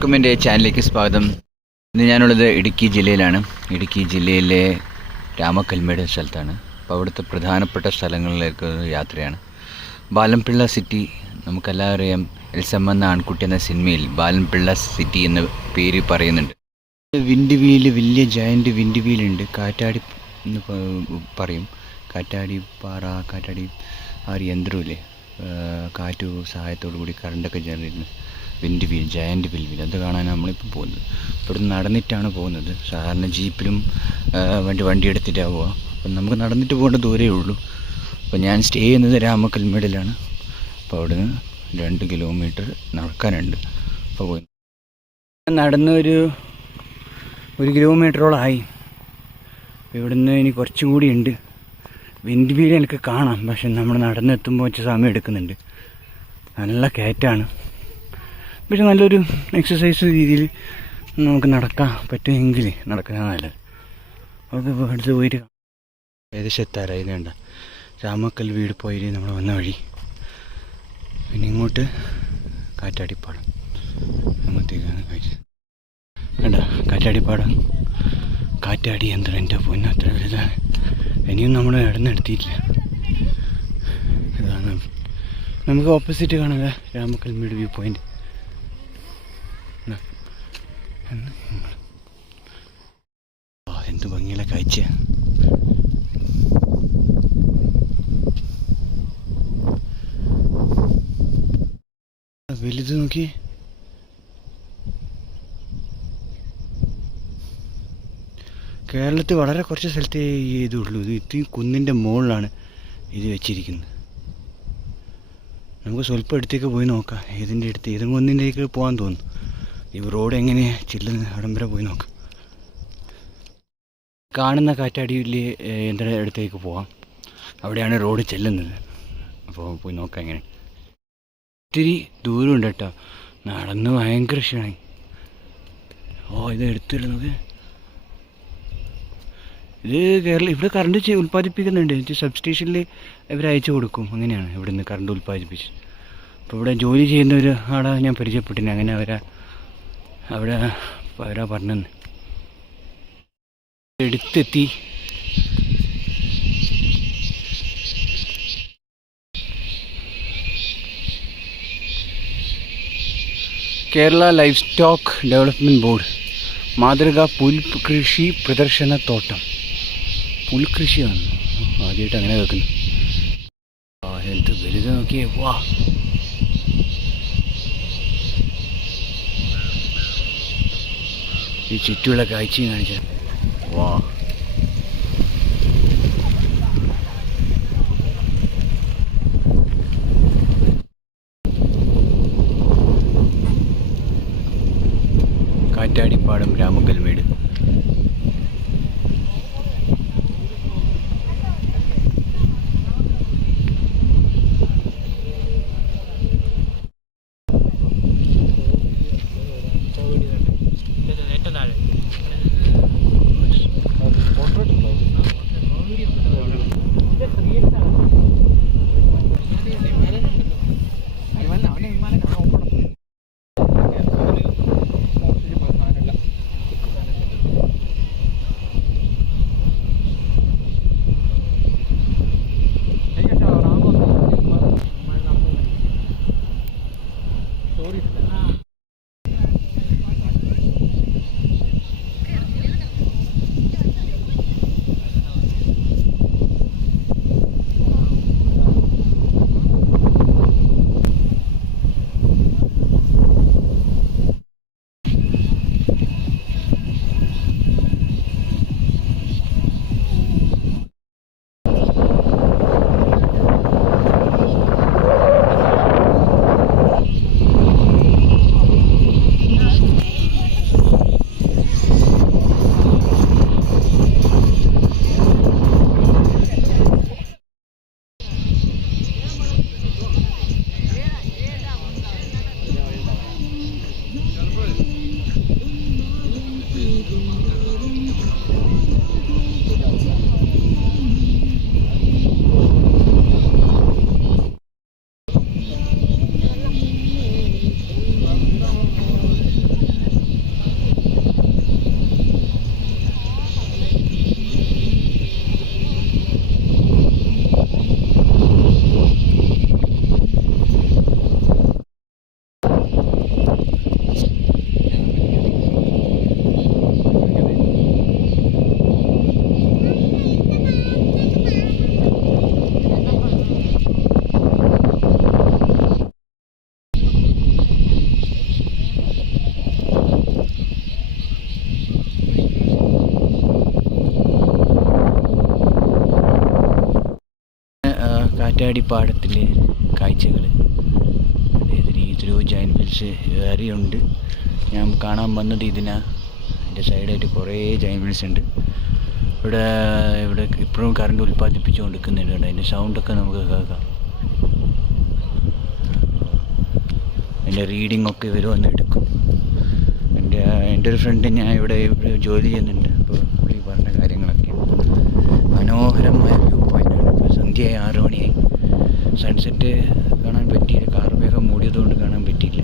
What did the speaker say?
എല്ലാവർക്കും എൻ്റെ ചാനലിലേക്ക് സ്വാഗതം. ഇന്ന് ഞാനുള്ളത് ഇടുക്കി ജില്ലയിലാണ്. ഇടുക്കി ജില്ലയിലെ രാമക്കൽമേട് സ്ഥലത്താണ്. അപ്പോൾ അവിടുത്തെ പ്രധാനപ്പെട്ട സ്ഥലങ്ങളിലേക്ക് യാത്രയാണ്. ബാലൻപിള്ള സിറ്റി, നമുക്കെല്ലാവരും അറിയാം. എൽസമ്മ എന്ന ആൺകുട്ടി എന്ന സിനിമയിൽ ബാലൻപിള്ള സിറ്റി എന്ന പേര് പറയുന്നുണ്ട്. വിൻഡ് വീല്, വലിയ ജയൻറ്റ് വിൻഡ് വീലുണ്ട്. കാറ്റാടി എന്ന് പറയും. കാറ്റാടി പാറ, കാറ്റാടി ആ ഒരു യന്ത്രമില്ലേ, കാറ്റ് സഹായത്തോടു കൂടി കറണ്ടൊക്കെ generate wind wheel, giant wind wheel, അത് കാണാനാണ് നമ്മളിപ്പോൾ പോകുന്നത്. ഇവിടെ നടന്നിട്ടാണ് പോകുന്നത്. സാധാരണ ജീപ്പിലും വണ്ടി എടുത്തിട്ടാണ് പോവുക. അപ്പം നമുക്ക് നടന്നിട്ട് പോകേണ്ട ദൂരമേ ഉള്ളൂ. അപ്പോൾ ഞാൻ സ്റ്റേ ചെയ്യുന്നത് രാമക്കൽമേടിലാണ്. അപ്പോൾ അവിടെ നിന്ന് 2 കിലോമീറ്റർ നടക്കാനുണ്ട്. അപ്പോൾ പോയി നടന്ന് ഒരു കിലോമീറ്ററോളമായി. ഇവിടുന്ന് ഇനി കുറച്ചും കൂടി ഉണ്ട്. വിൻഡ് വീൽ എനിക്ക് കാണാം, പക്ഷെ നമ്മൾ നടന്നെത്തുമ്പോൾ വെച്ച് സമയം എടുക്കുന്നുണ്ട്. നല്ല കയറ്റാണ്, പക്ഷെ നല്ലൊരു എക്സസൈസ് രീതിയിൽ നമുക്ക് നടക്കാൻ പറ്റുമെങ്കിൽ നടക്കാൻ നല്ലത്. അത് അടുത്ത് പോയിട്ട് ഏകദേശം എത്താറായി. വേണ്ട രാമക്കൽ വീട് പോയി നമ്മൾ വന്ന വഴി. പിന്നെ ഇങ്ങോട്ട് കാറ്റാടിപ്പാടം അങ്ങോട്ടേക്കാണ് കഴിച്ചത്. വേണ്ട കാറ്റാടിപ്പാടം, കാറ്റാടി യന്ത്രം. എൻ്റെ പൊന്നെ, അത്ര വലുതാണ്. ഇനിയും നമ്മൾ നടന്നെടുത്തിയില്ല. ഇതാണ് നമുക്ക് ഓപ്പോസിറ്റ് കാണാൻ രാമക്കൽമേട് വ്യൂ പോയിൻ്റ്. എന്ത് ഭംഗിയുള്ള കാഴ്ച. വലുത് നോക്കി. കേരളത്തിൽ വളരെ കുറച്ച് സ്ഥലത്തേ ഇതുള്ളൂ. ഇത് ഇത്രയും കുന്നിൻ്റെ മുകളിലാണ് ഇത് വെച്ചിരിക്കുന്നത്. നമുക്ക് സ്വല്പം അടുത്തേക്ക് പോയി നോക്കാം. ഏതിൻ്റെ അടുത്ത്, ഏതും കുന്നിൻ്റെക്ക് പോകാൻ തോന്നുന്നു. ഈ റോഡ് എങ്ങനെയാണ് ചെല്ലുന്നത്, അവിടം വരെ പോയി നോക്കാം. കാണുന്ന കാറ്റാടിയിൽ എൻ്റെ അടുത്തേക്ക് പോവാം. അവിടെയാണ് റോഡ് ചെല്ലുന്നത്. അപ്പോൾ പോയി നോക്കാം എങ്ങനെ. ഇത്തിരി ദൂരമുണ്ട് കേട്ടോ. നടന്ന് ഭയങ്കര ക്ഷീണമായി. ഇത് എടുത്തിരുന്നത് ഇത് ഇവിടെ കറണ്ട് ഉൽപ്പാദിപ്പിക്കുന്നുണ്ട്. സബ്സ്റ്റേഷനിൽ ഇവർ അയച്ചു കൊടുക്കും. അങ്ങനെയാണ് ഇവിടുന്ന് കറണ്ട് ഉൽപ്പാദിപ്പിച്ച്. അപ്പോൾ ഇവിടെ ജോലി ചെയ്യുന്ന ഒരു ആളെ ഞാൻ പരിചയപ്പെട്ടിന്. അങ്ങനെ അവരാ പറഞ്ഞെന്ന്. എടുത്തെത്തി. Kerala livestock development board മാതൃക പുൽകൃഷി പ്രദർശന തോട്ടം. പുൽകൃഷിയാണ് ആദ്യമായിട്ട് അങ്ങനെ കേൾക്കുന്നു. എന്ത് വലുത് നോക്കിയേ. വാ, ഈ ചുറ്റുമുള്ള കാഴ്ചയും കാണിച്ച. വാ, കാറ്റാടിപ്പാടം രാമക്കൽമേട്. കുറ്റാടിപ്പാടത്തിലെ കാഴ്ചകൾ. അതായത് ഈ ത്രൂ ജൈൻറ്റ് വീൽസ് വേറെയുണ്ട്. ഞാൻ കാണാൻ വന്നത് ഇതിനാ. അതിൻ്റെ സൈഡായിട്ട് കുറേ ജൈൻറ്റ് വീൽസ് ഉണ്ട്. ഇവിടെ ഇപ്പോഴും കറണ്ട് ഉൽപ്പാദിപ്പിച്ചു കൊടുക്കുന്നുണ്ട്. അതിൻ്റെ സൗണ്ടൊക്കെ നമുക്ക് കേൾക്കാം. അതിൻ്റെ റീഡിങ്ങൊക്കെ ഇവർ വന്ന് എടുക്കും. എൻ്റെ ഒരു ഫ്രണ്ട് ഞാൻ ഇവിടെ ജോലി ചെയ്യുന്നുണ്ട്. അപ്പോൾ പുള്ളി പറഞ്ഞ കാര്യങ്ങളൊക്കെ മനോഹരമായ വ്യൂ പോയിൻ്റാണ്. ഇപ്പോൾ സന്ധ്യയായി 6 മണിയായി. സൺസെറ്റ് കാണാൻ പറ്റിയില്ല, കാർ വേഗം മൂടിയതുകൊണ്ട് കാണാൻ പറ്റിയില്ല.